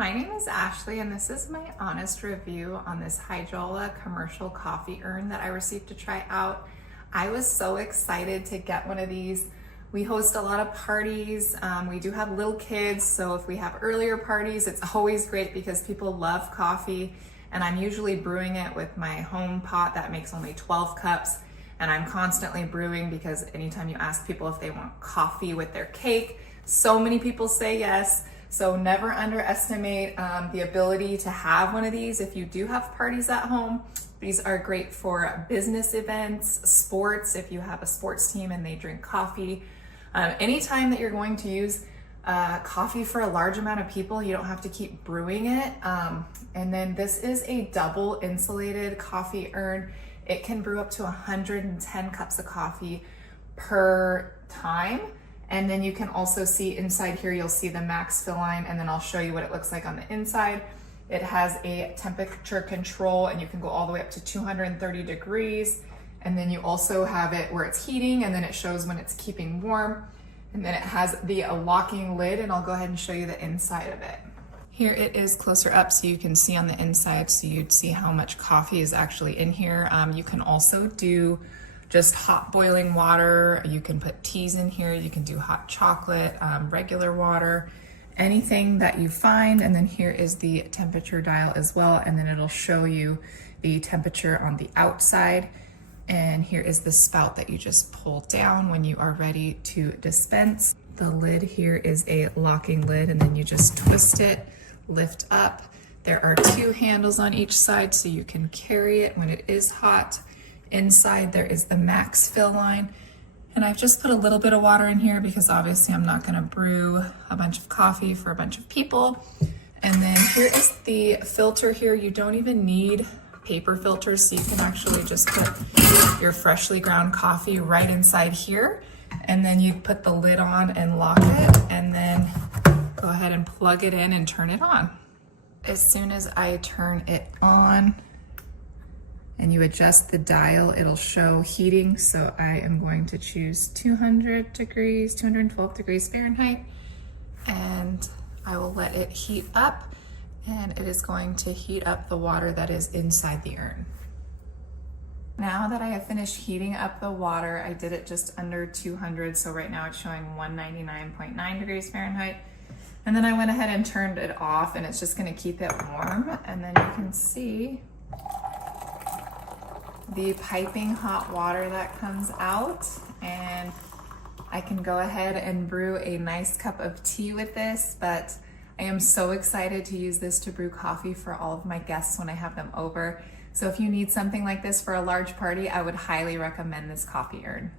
My name is Ashley and this is my honest review on this Hijolla commercial coffee urn that I received to try out. I was so excited to get one of these. We host a lot of parties. We do have little kids, so if we have earlier parties, it's always great because people love coffee, and I'm usually brewing it with my home pot that makes only 12 cups, and I'm constantly brewing because anytime you ask people if they want coffee with their cake, so many people say yes. So never underestimate the ability to have one of these if you do have parties at home. These are great for business events, sports, if you have a sports team and they drink coffee. Anytime that you're going to use coffee for a large amount of people, you don't have to keep brewing it. And then this is a double insulated coffee urn. It can brew up to 110 cups of coffee per time. And then you can also see inside here, you'll see the max fill line, and then I'll show you what it looks like on the inside. It has a temperature control and you can go all the way up to 230 degrees. And then you also have it where it's heating, and then it shows when it's keeping warm. And then it has the locking lid, and I'll go ahead and show you the inside of it. Here it is closer up so you can see on the inside, so you'd see how much coffee is actually in here. You can also do just hot boiling water. You can put teas in here. You can do hot chocolate, regular water, anything that you find. And then here is the temperature dial as well. And then it'll show you the temperature on the outside. And here is the spout that you just pull down when you are ready to dispense. The lid here is a locking lid, and then you just twist it, lift up. There are two handles on each side so you can carry it when it is hot. Inside there is the max fill line, and I've just put a little bit of water in here because obviously I'm not going to brew a bunch of coffee for a bunch of people. And then here is the filter here. You don't even need paper filters, so you can actually just put your freshly ground coffee right inside here, and then you put the lid on and lock it, and then go ahead and plug it in and turn it on. As soon as I turn it on and you adjust the dial, it'll show heating. So I am going to choose 200 degrees, 212 degrees Fahrenheit, and I will let it heat up, and it is going to heat up the water that is inside the urn. Now that I have finished heating up the water, I did it just under 200, so right now it's showing 199.9 degrees Fahrenheit. And then I went ahead and turned it off, and it's just gonna keep it warm. And then you can see the piping hot water that comes out, and I can go ahead and brew a nice cup of tea with this. But I am so excited to use this to brew coffee for all of my guests when I have them over. So if you need something like this for a large party, I would highly recommend this coffee urn.